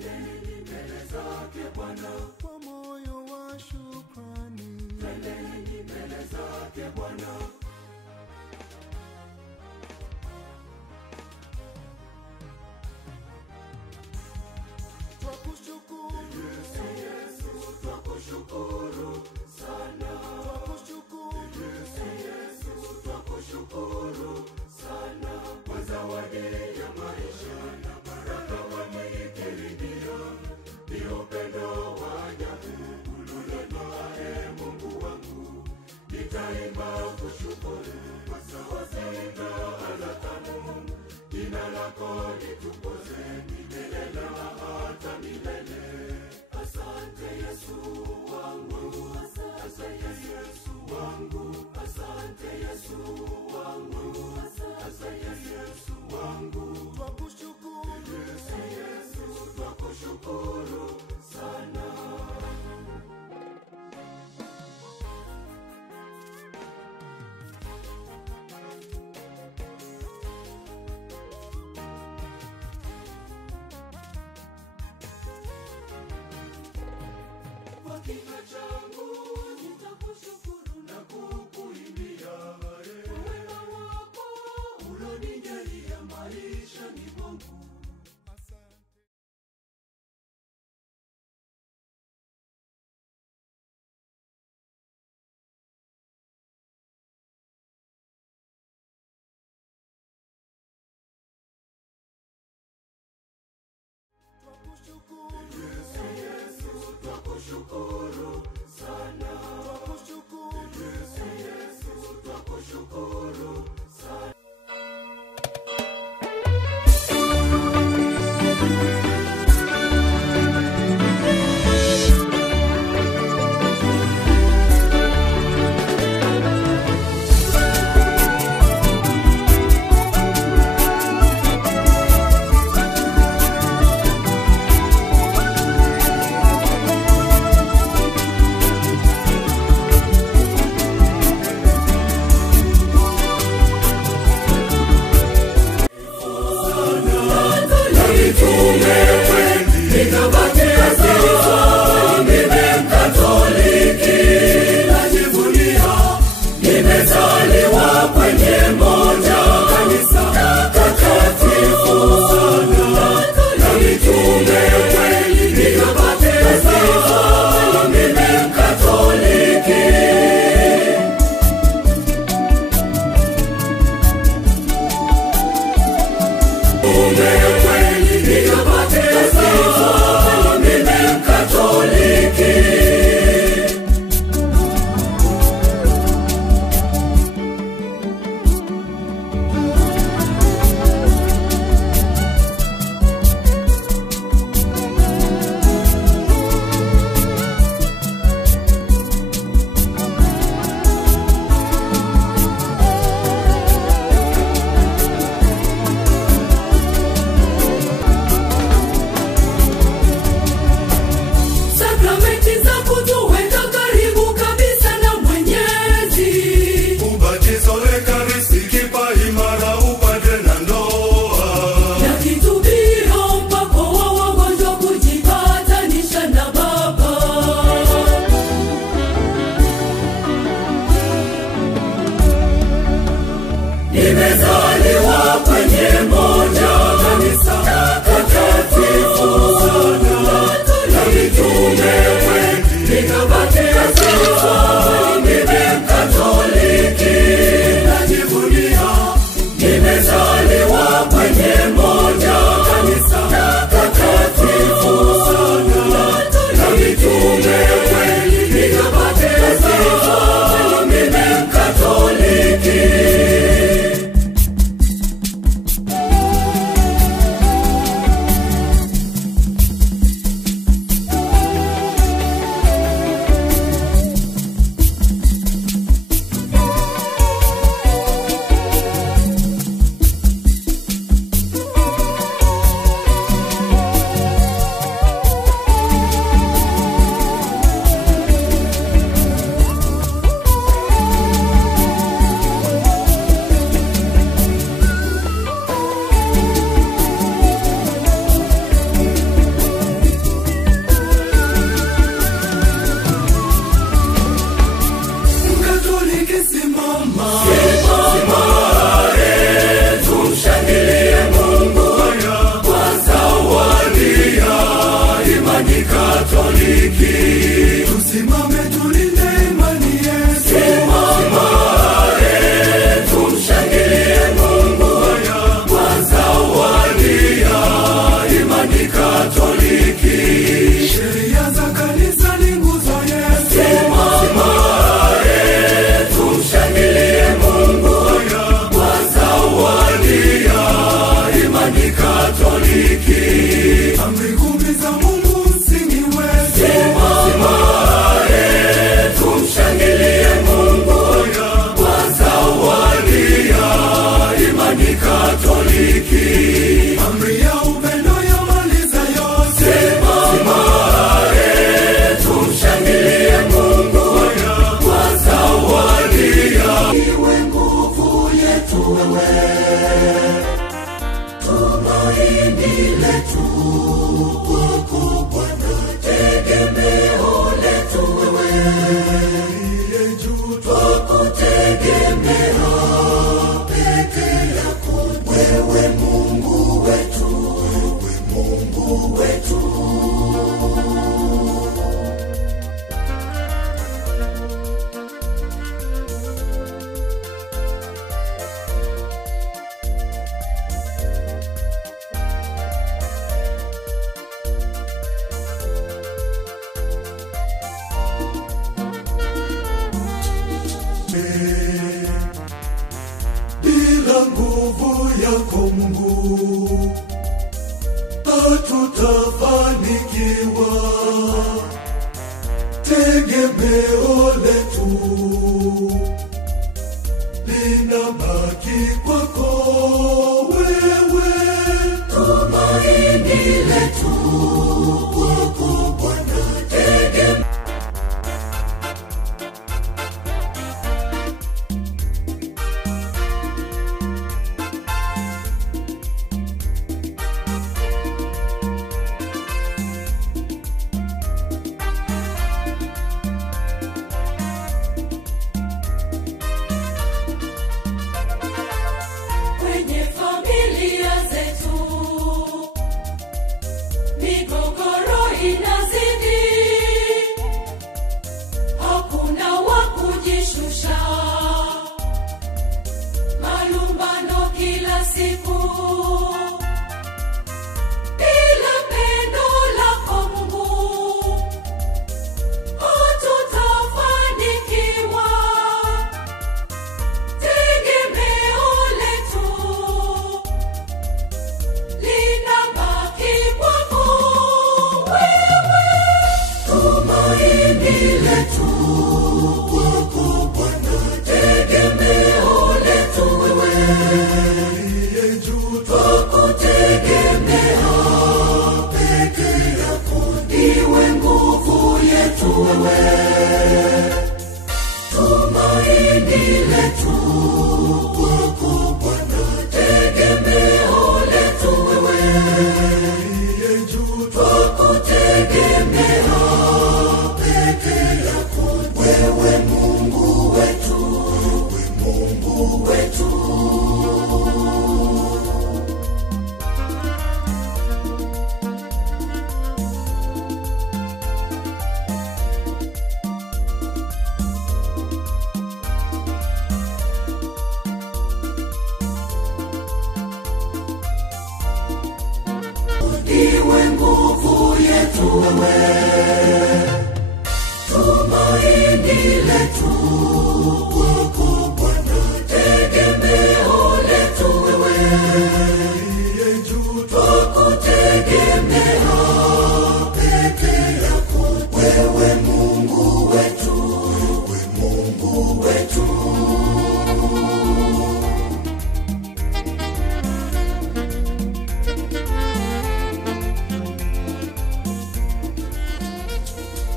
Twendeni mbele zake Bwana kwa moyo wa shukrani. Twendeni mbele zake Bwana. Twakushukuru Yesu, twakushukuru sana. Twakushukuru Yesu, twakushukuru sana kwa zawadi ya maisha na baraka wameikirimia. Ni upendo wa ajabu ulionitoa, Mungu wangu. Nitaimba kushukuru kwa sauti na ala tamu. Jina lako litukuze milele na hata milele. Asante Yesu wangu, asante Yesu wangu, asante Yesu wangu, asante Yesu wangu. Twakushukuru Yesu, twakushukuru sana. Kwa kinywa changu nitakushukuru na kukuimbia wema wako ulonijalia maishani mwangu. Twakushukuru Yesu, twakushukuru sana. Bila nguvu yako Mungu hatutafanikiwa. Tegemeo letu linabaki kwako wewe, tumaini letu kwako Bwana. Kwenye familia zetu migogoro inazidi, hakuna wa kujishusha, malumbano kila siku. Bila pendo lako Mungu hatutafanikiwa. Tegemeo letu linabaki kwako wewe, Tumaini letu kwako Bwana. Tegemeo letu wewe, uliye juu, twakutegemea peke yako. Ndiwe nguvu yetu wewe, tumaini letu kwako Bwana. Tegemeo letu wewe, uliye juu, twakutegemea peke yako. Wewe Mungu wetu, wewe Mungu wetu. Ndiwe nguvu yetu wewe, tumaini letu kwako Bwana. Tegemeo letu wewe, uliye juu, twakutegemea peke yako. Wewe Mungu wetu, wewe Mungu wetu.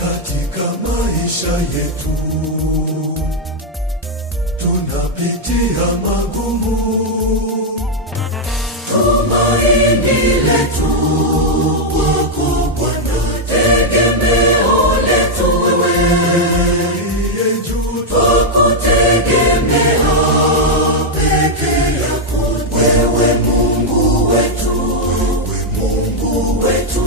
Katika maisha yetu tunapitia magumu, tumaini letu kwako Bwana. Tegemeo letu wewe, uliye juu, twakutegemea peke yako. Wewe Mungu wetu, wewe Mungu wetu.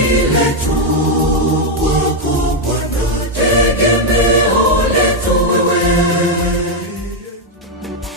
letu kwako Bwana, tegemeo letu wewe.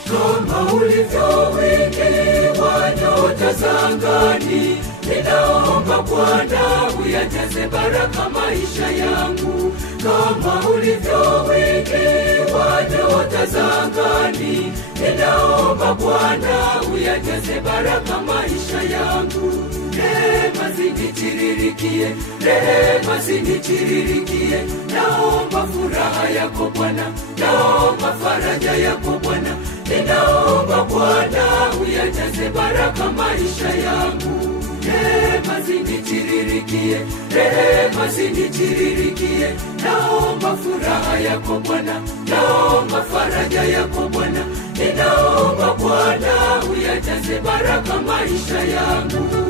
Kama ulivyo wingi wa nyota za angani, ninaomba Bwana uyajaze baraka maisha yangu. Kama ulivyo wingi wa nyota za angani, ninaomba Bwana uyajaze baraka maisha yangu. Rehema zinitiririkie, rehema zinitiririkie. Naomba furaha yako Bwana, naomba faraja yako Bwana. Ninaomba Bwana uyajaze baraka maisha yangu. Rehema zinitiririkie, rehema zinitiririkie. Naomba furaha yako Bwana, naomba faraja yako Bwana. Ninaomba Bwana uyajaze baraka maisha yangu.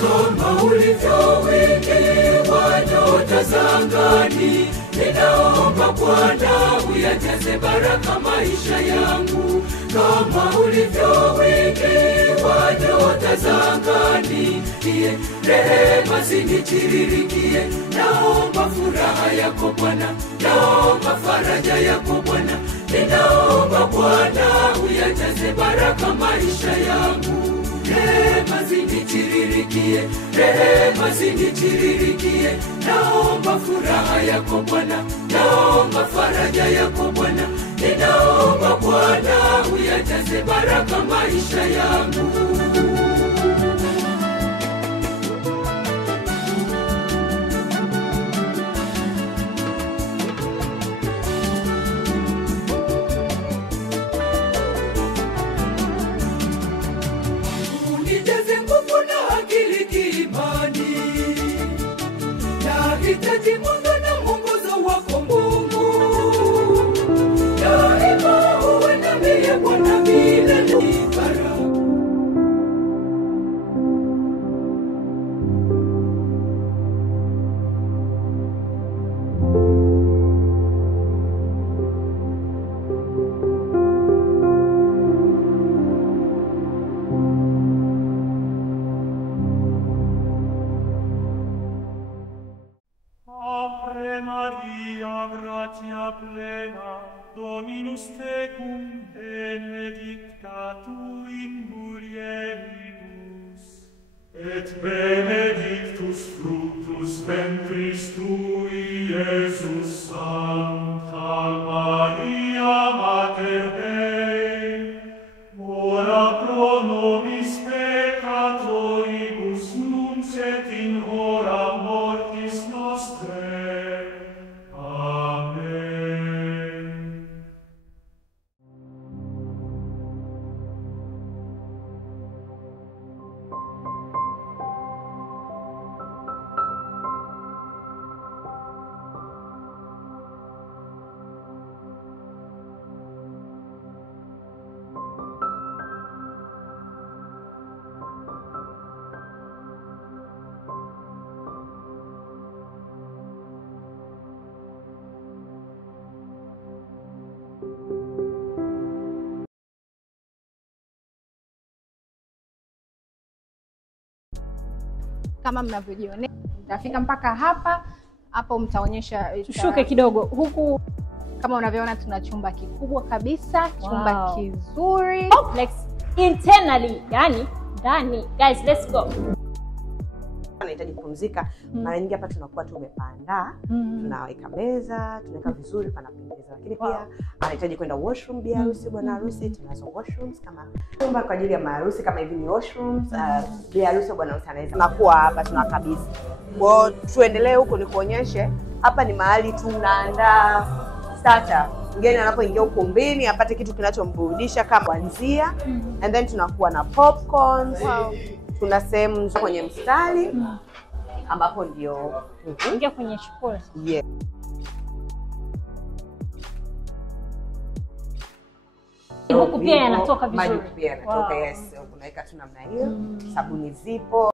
Kama ulivyo wingi wa nyota za angani, ninaomba Bwana uyajaze baraka maisha yangu. Kama ulivyo wingi wa nyota za angani, rehema zinitiririkie. Naomba furaha yako Bwana, naomba faraja yako Bwana. Ninaomba Bwana uyajaze baraka maisha yangu. Rehema zinitiririkie, rehema zinitiririkie. Naomba furaha yako Bwana, naomba faraja yako Bwana. Ninaomba Bwana uyajaze baraka maisha yangu. Nahitaji Mungu na mwongozo wako Mungu. Daima uwe nami Bwana milele. Gratia plena, Dominus tecum, benedicta tu in mulieribus, et benedictus fructus ventris tui, Iesus. Sancta Maria, Mater Dei, ora pro nobis peccatoribus, nunc et in hora mortis nostrae. Kama mnavyojionea, mtafika mpaka hapa. Hapo mtaonyesha, tushuke kidogo huku. Kama unavyoona tuna chumba kikubwa kabisa, chumba kizuri. Complex internally, yani ndani. Guys, let's go. anahitaji kupumzika, mara nyingi hapa tunakuwa tumepanda, tunaweka meza, tunaweka vizuri panapendeza. Lakini pia anahitaji kwenda washroom bi harusi, bwana harusi, tunazo washrooms kama chumba kwa ajili ya maharusi, kama hivi ni washrooms. Bi harusi bwana harusi anaweza nakuwa hapa tunakabidhi. Kwa tuendelee huko nikuonyeshe. Hapa ni mahali tunaandaa starter. Mgeni anapoingia ukumbini apate kitu kinachomburudisha kama kuanzia, and then tunakuwa na popcorns. Tuna sehemu kwenye mstari ambapo ndio ingia kwenye chakula. Yeah. Huku pia yanatoka vizuri. Maji pia yanatoka, yes. Unaweka tu namna hiyo. Sabuni zipo.